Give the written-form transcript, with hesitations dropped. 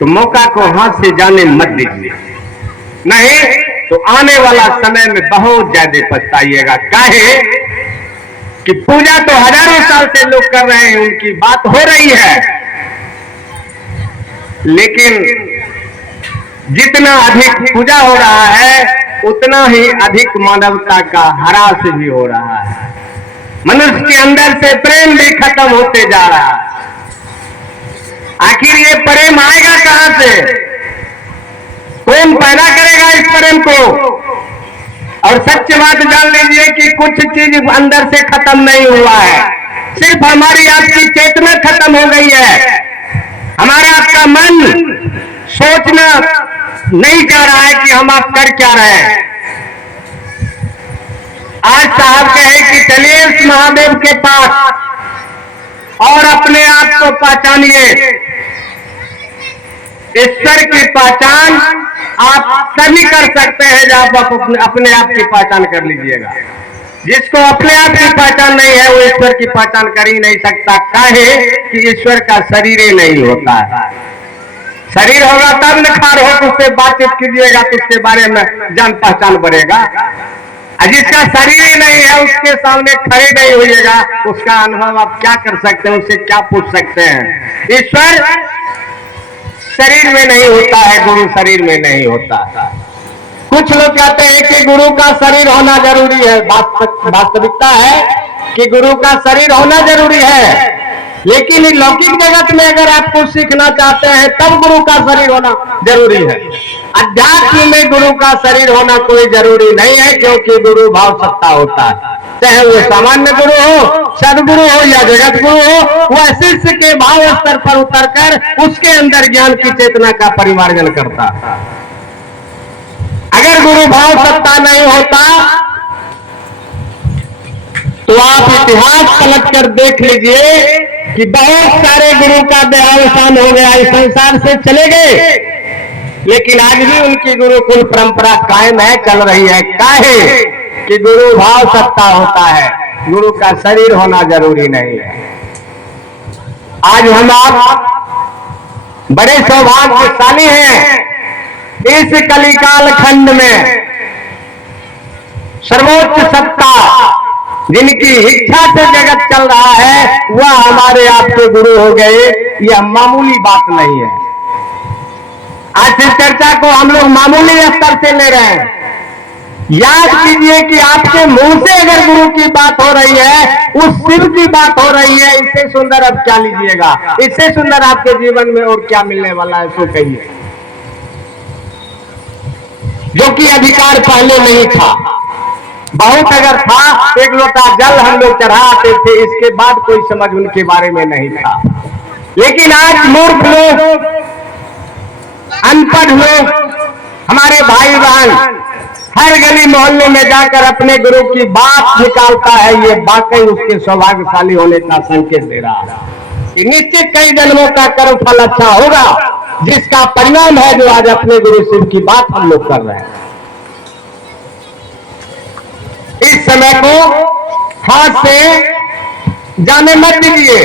तो मौका को हाथ से जाने मत दीजिए, नहीं तो आने वाला समय में बहुत ज्यादा पछताइएगा। काहे कि पूजा तो हजारों साल से लोग कर रहे हैं, उनकी बात हो रही है, लेकिन जितना अधिक पूजा हो रहा है उतना ही अधिक मानवता का ह्रास भी हो रहा है। मनुष्य के अंदर से प्रेम भी खत्म होते जा रहा है। आखिर ये प्रेम आएगा कहां से? कौन पैदा करेगा इस प्रेम को? और सच्ची बात जान लीजिए कि कुछ चीज अंदर से खत्म नहीं हुआ है, सिर्फ हमारी आपकी चेतना खत्म हो गई है। हमारा आपका मन सोचना नहीं चाह रहा है कि हम आप कर क्या रहे हैं। आज साहब कहे कि चलिए इस महादेव के पास और अपने आप को पहचानिए। ईश्वर की पहचान आप तभी कर सकते हैं जब आप अपने आप की पहचान कर लीजिएगा। जिसको अपने आप की पहचान नहीं है वो ईश्वर की पहचान कर ही नहीं सकता। काहे कि ईश्वर का शरीर ही नहीं होता है। शरीर होगा तब निखार हो, उससे बातचीत कीजिएगा तो उसके बारे में जान पहचान बढ़ेगा। जिसका शरीर ही नहीं है उसके सामने खड़े नहीं होइएगा, उसका अनुभव आप क्या कर सकते हैं, उससे क्या पूछ सकते हैं? ईश्वर शरीर में नहीं होता है, गुरु शरीर में नहीं होता। कुछ लोग कहते हैं कि गुरु का शरीर होना जरूरी है। वास्तविकता है कि गुरु का शरीर होना जरूरी है, लेकिन लौकिक जगत में अगर आप कुछ सीखना चाहते हैं तब गुरु का शरीर होना जरूरी है। अध्यात्म में गुरु का शरीर होना कोई जरूरी नहीं है, क्योंकि गुरु भाव सत्ता होता है। चाहे वो सामान्य गुरु हो, सदगुरु हो या जगत गुरु हो, वह शिष्य के भाव स्तर पर उतरकर उसके अंदर ज्ञान की चेतना का परिमार्जन करता है। अगर गुरु भाव सत्ता नहीं होता तो आप इतिहास पलट कर देख लीजिए कि बहुत सारे गुरु का देहावसान हो गया, इस संसार से चले गए, लेकिन आज भी उनकी गुरुकुल परंपरा कायम है, चल रही है। काहे कि गुरु भाव सत्ता होता है, गुरु का शरीर होना जरूरी नहीं है। आज हम आप बड़े सौभाग्यशाली हैं, इस कलिकाल खंड में सर्वोच्च सत्ता जिनकी इच्छा से जगत चल रहा है वह हमारे आपके गुरु हो गए। यह मामूली बात नहीं है। आज इस चर्चा को हम लोग मामूली स्तर से ले रहे हैं। याद कीजिए कि आपके मुंह से अगर गुरु की बात हो रही है, उस शिव की बात हो रही है, इससे सुंदर अब क्या लीजिएगा? इससे सुंदर आपके जीवन में और क्या मिलने वाला है सो कहिए। जो कि अधिकार पहले नहीं था, बहुत अगर था, एक लोटा जल हम लोग चढ़ाते थे, इसके बाद कोई समझ उनके बारे में नहीं था। लेकिन आज मूर्ख लोग, अनपढ़ लोग, हमारे भाई बहन हर गली मोहल्ले में जाकर अपने गुरु की बात निकालता है। ये वाकई उसके सौभाग्यशाली होने का संकेत दे रहा है कि निश्चित कई जन्मों का कर्म फल अच्छा होगा, जिसका परिणाम है जो आज अपने गुरु शिव की बात हम लोग कर रहे हैं। इस समय को हाथ से जाने मत दीजिए।